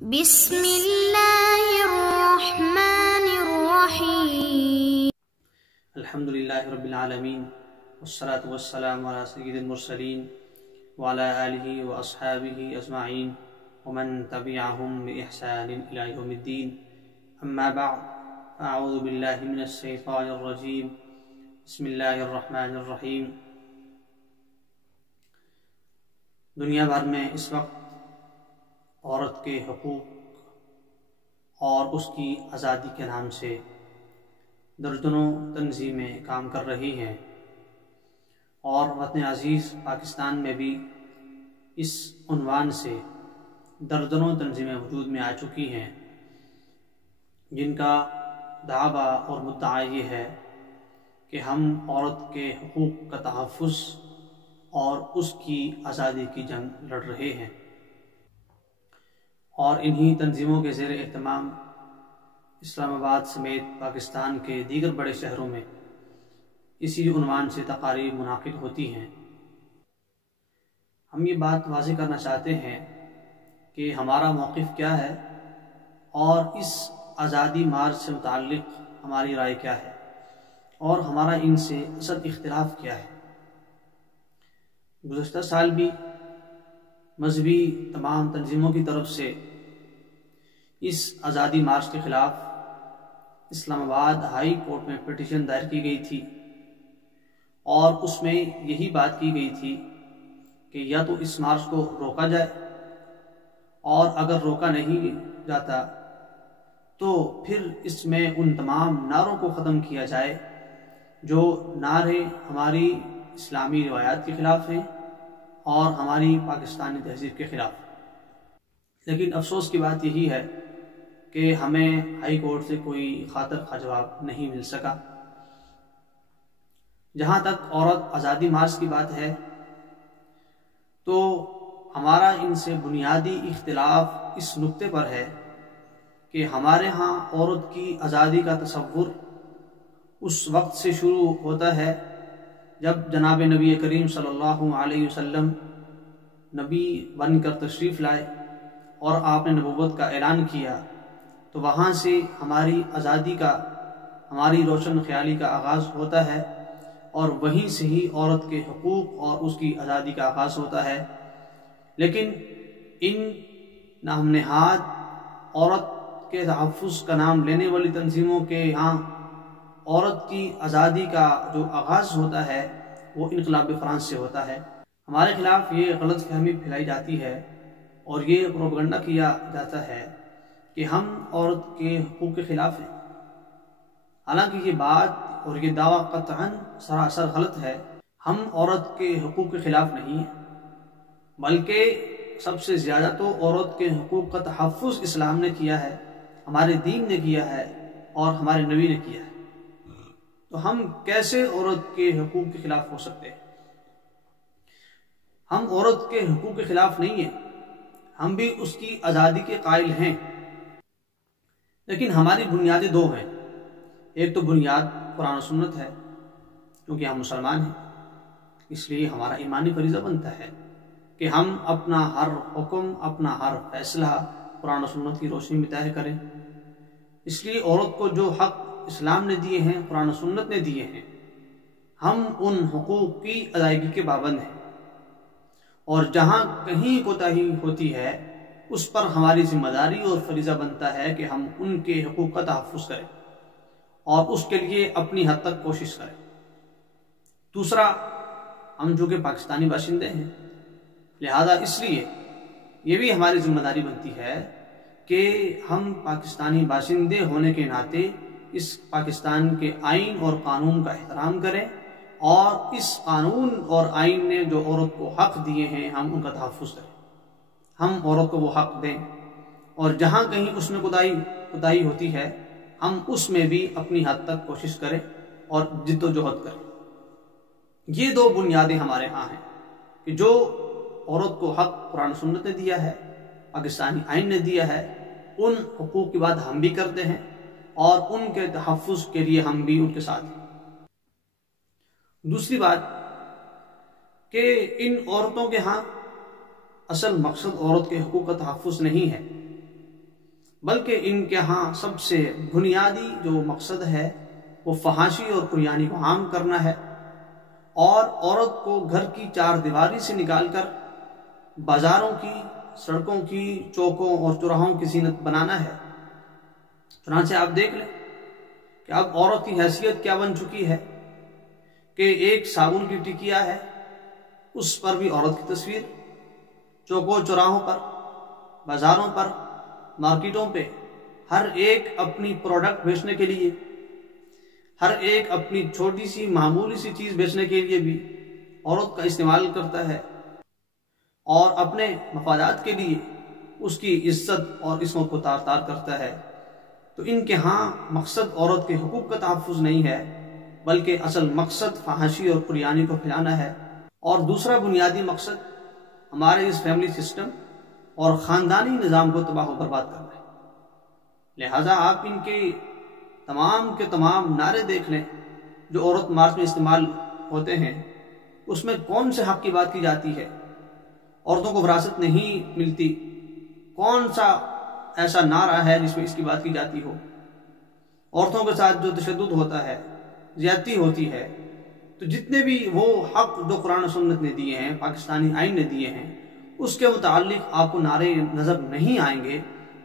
بسم اللہ الرحمن الرحیم الحمدللہ رب العالمین والصلاة والسلام علی سید المرسلین وعلی آلہ واصحابہ اجمعین ومن تبعہم بإحسان الی یوم الدین اما بعد فاعوذ باللہ من الشیطان الرجیم بسم اللہ الرحمن الرحیم۔ دنیا بھر میں اس وقت عورت کے حقوق اور اس کی آزادی کے نام سے درجنوں تنظیمیں کام کر رہی ہیں، اور وطن عزیز پاکستان میں بھی اس عنوان سے درجنوں تنظیمیں وجود میں آ چکی ہیں، جن کا دعویٰ اور مدعا یہ ہے کہ ہم عورت کے حقوق کا تحفظ اور اس کی آزادی کی جنگ لڑ رہے ہیں، اور انہی تنظیموں کے زیر اہتمام اسلام آباد سمیت پاکستان کے دیگر بڑے شہروں میں اسی عنوان سے تقاریب منعقد ہوتی ہیں۔ ہم یہ بات واضح کرنا چاہتے ہیں کہ ہمارا موقف کیا ہے اور اس آزادی مارچ سے متعلق ہماری رائے کیا ہے، اور ہمارا ان سے اصل اختلاف کیا ہے۔ گزشتہ سال بھی مذہبی تمام تنظیموں کی طرف سے اس آزادی مارچ کے خلاف اسلام آباد ہائی کورٹ میں پٹیشن دائر کی گئی تھی، اور اس میں یہی بات کی گئی تھی کہ یا تو اس مارچ کو روکا جائے، اور اگر روکا نہیں جاتا تو پھر اس میں ان تمام نعروں کو ختم کیا جائے جو نعرے ہماری اسلامی روایات کے خلاف ہیں اور ہماری پاکستانی تہذیب کے خلاف۔ لیکن افسوس کی بات یہی ہے کہ ہمیں ہائی کورٹ سے کوئی خاطر خواہ جواب نہیں مل سکا۔ جہاں تک عورت آزادی مارچ کی بات ہے تو ہمارا ان سے بنیادی اختلاف اس نقطے پر ہے کہ ہمارے ہاں عورت کی آزادی کا تصور اس وقت سے شروع ہوتا ہے جب جناب نبی کریم صلی اللہ علیہ وسلم نبی بن کر تشریف لائے اور آپ نے نبوت کا اعلان کیا، تو وہاں سے ہماری آزادی کا، ہماری روشن خیالی کا آغاز ہوتا ہے، اور وہیں سے ہی عورت کے حقوق اور اس کی آزادی کا آغاز ہوتا ہے۔ لیکن ان نام نہاد عورت کے تحفظ کا نام لینے والی تنظیموں کے ہاں عورت کی آزادی کا جو آغاز ہوتا ہے وہ انقلاب فرانس سے ہوتا ہے۔ ہمارے خلاف یہ غلط فہمی پھیلائی جاتی ہے اور یہ پروپیگنڈا کیا جاتا ہے کہ ہم عورت کے حقوق کے خلاف ہیں، حالانکہ یہ بات اور یہ دعویٰ قطعاً سراسر غلط ہے۔ ہم عورت کے حقوق کے خلاف نہیں ہیں، بلکہ سب سے زیادہ تو عورت کے حقوق کا تحفظ اسلام نے کیا ہے، ہمارے دین نے کیا ہے اور ہمارے نبی نے کیا ہے۔ تو ہم کیسے عورت کے حقوق کے خلاف ہو سکتے ہیں؟ ہم عورت کے حقوق کے خلاف نہیں ہیں، ہم بھی اس کی آزادی کے قائل ہیں، لیکن ہماری بنیادیں دو ہیں۔ ایک تو بنیاد قرآن و سنت ہے، کیونکہ ہم مسلمان ہیں، اس لیے ہمارا ایمانی فریضہ بنتا ہے کہ ہم اپنا ہر حکم، اپنا ہر فیصلہ قرآن و سنت کی روشنی میں طے کریں۔ اس لیے عورت کو جو حق اسلام نے دیے ہیں، قرآن و سنت نے دیے ہیں، ہم ان حقوق کی ادائیگی کے پابند ہیں، اور جہاں کہیں کوتاہی ہوتی ہے اس پر ہماری ذمہ داری اور فریضہ بنتا ہے کہ ہم ان کے حقوق کا تحفظ کریں اور اس کے لیے اپنی حد تک کوشش کریں۔ دوسرا، ہم جو کہ پاکستانی باشندے ہیں، لہذا اس لیے یہ بھی ہماری ذمہ داری بنتی ہے کہ ہم پاکستانی باشندے ہونے کے ناطے اس پاکستان کے آئین اور قانون کا احترام کریں، اور اس قانون اور آئین نے جو عورت کو حق دیے ہیں ہم ان کا تحفظ کریں، ہم عورت کو وہ حق دیں، اور جہاں کہیں اس میں کوتاہی ہوتی ہے ہم اس میں بھی اپنی حد تک کوشش کریں اور جد و جہد کریں۔ یہ دو بنیادیں ہمارے ہاں ہیں کہ جو عورت کو حق قرآن و سنت نے دیا ہے، پاکستانی آئین نے دیا ہے، ان حقوق کی بات ہم بھی کرتے ہیں اور ان کے تحفظ کے لیے ہم بھی ان کے ساتھ ہیں۔ دوسری بات کہ ان عورتوں کے ہاں اصل مقصد عورت کے حقوق کا تحفظ نہیں ہے، بلکہ ان کے ہاں سب سے بنیادی جو مقصد ہے وہ فحاشی اور عریانی کو عام کرنا ہے، اور عورت کو گھر کی چار دیواری سے نکال کر بازاروں کی، سڑکوں کی، چوکوں اور چوراہوں کی زینت بنانا ہے۔ چنانچہ آپ دیکھ لیں کہ اب عورت کی حیثیت کیا بن چکی ہے کہ ایک صابن کی ٹکیا ہے، اس پر بھی عورت کی تصویر، چوکوں چوراہوں پر، بازاروں پر، مارکیٹوں پہ ہر ایک اپنی پروڈکٹ بیچنے کے لیے، ہر ایک اپنی چھوٹی سی معمولی سی چیز بیچنے کے لیے بھی عورت کا استعمال کرتا ہے، اور اپنے مفادات کے لیے اس کی عزت اور عصمت کو تار تار کرتا ہے۔ تو ان کے ہاں مقصد عورت کے حقوق کا تحفظ نہیں ہے، بلکہ اصل مقصد فحاشی اور عریانی کو پھیلانا ہے، اور دوسرا بنیادی مقصد ہمارے اس فیملی سسٹم اور خاندانی نظام کو تباہ و برباد کرنا ہے۔ لہٰذا آپ ان کے تمام نعرے دیکھ لیں جو عورت مارچ میں استعمال ہوتے ہیں، اس میں کون سے حق کی بات کی جاتی ہے؟ عورتوں کو وراثت نہیں ملتی، کون سا ایسا نعرہ ہے جس میں اس کی بات کی جاتی ہو؟ عورتوں کے ساتھ جو تشدد ہوتا ہے، زیادتی ہوتی ہے، تو جتنے بھی وہ حق جو قرآن و سنت نے دیے ہیں، پاکستانی آئین نے دیے ہیں، اس کے متعلق آپ کو نعرے نظر نہیں آئیں گے۔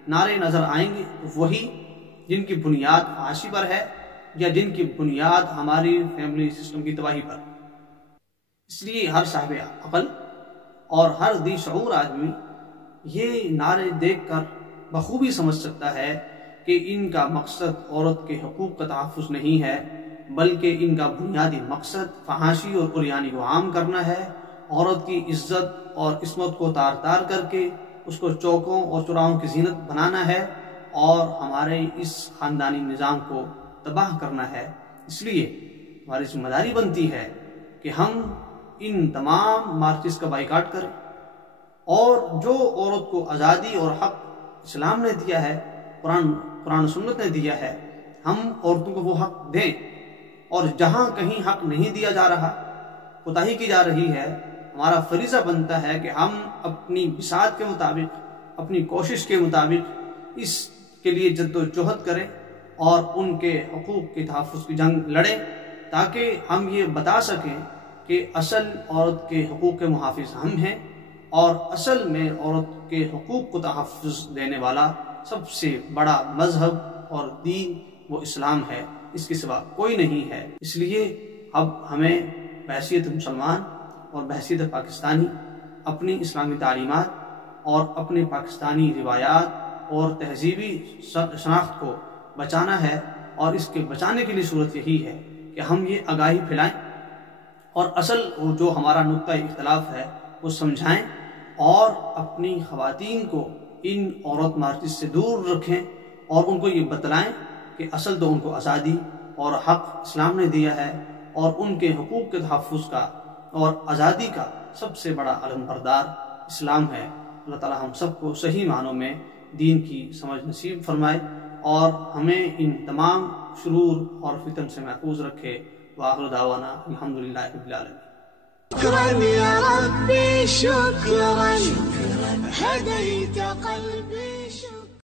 نعرے نظر آئیں گے وہی جن کی بنیاد فحاشی پر ہے، یا جن کی بنیاد ہماری فیملی سسٹم کی تباہی پر۔ اس لیے ہر صاحب عقل اور ہر ذی شعور آدمی یہ نعرے دیکھ کر بخوبی سمجھ سکتا ہے کہ ان کا مقصد عورت کے حقوق کا تحفظ نہیں ہے، بلکہ ان کا بنیادی مقصد فحاشی اور عریانی کو عام کرنا ہے، عورت کی عزت اور عصمت کو تار تار کر کے اس کو چوکوں اور چوراہوں کی زینت بنانا ہے، اور ہمارے اس خاندانی نظام کو تباہ کرنا ہے۔ اس لیے ہماری ذمہ داری بنتی ہے کہ ہم ان تمام مارچز کا بائیکاٹ کریں، اور جو عورت کو آزادی اور حق اسلام نے دیا ہے، قرآن و سنت نے دیا ہے، ہم عورتوں کو وہ حق دیں، اور جہاں کہیں حق نہیں دیا جا رہا، کوتاہی کی جا رہی ہے، ہمارا فریضہ بنتا ہے کہ ہم اپنی بساط کے مطابق، اپنی کوشش کے مطابق اس کے لیے جد و جہد کریں، اور ان کے حقوق کے تحفظ کی جنگ لڑیں، تاکہ ہم یہ بتا سکیں کہ اصل عورت کے حقوق کے محافظ ہم ہیں، اور اصل میں عورت کے حقوق کو تحفظ دینے والا سب سے بڑا مذہب اور دین وہ اسلام ہے، اس کے سوا کوئی نہیں ہے۔ اس لیے اب ہمیں بحیثیت مسلمان اور بحیثیت پاکستانی اپنی اسلامی تعلیمات اور اپنے پاکستانی روایات اور تہذیبی شناخت کو بچانا ہے، اور اس کے بچانے کے لیے صورت یہی ہے کہ ہم یہ آگاہی پھیلائیں، اور اصل جو ہمارا نقطہ اختلاف ہے وہ سمجھائیں، اور اپنی خواتین کو ان عورت مارچز سے دور رکھیں، اور ان کو یہ بتلائیں کہ اصل تو ان کو آزادی اور حق اسلام نے دیا ہے، اور ان کے حقوق کے تحفظ کا اور آزادی کا سب سے بڑا علم بردار اسلام ہے۔ اللہ تعالی ہم سب کو صحیح معنوں میں دین کی سمجھ نصیب فرمائے، اور ہمیں ان تمام شرور اور فتن سے محفوظ رکھے۔ وآخر دعوانا الحمدللہ رب العالمین۔ شكرا يا ربي شكرا هديت قلبي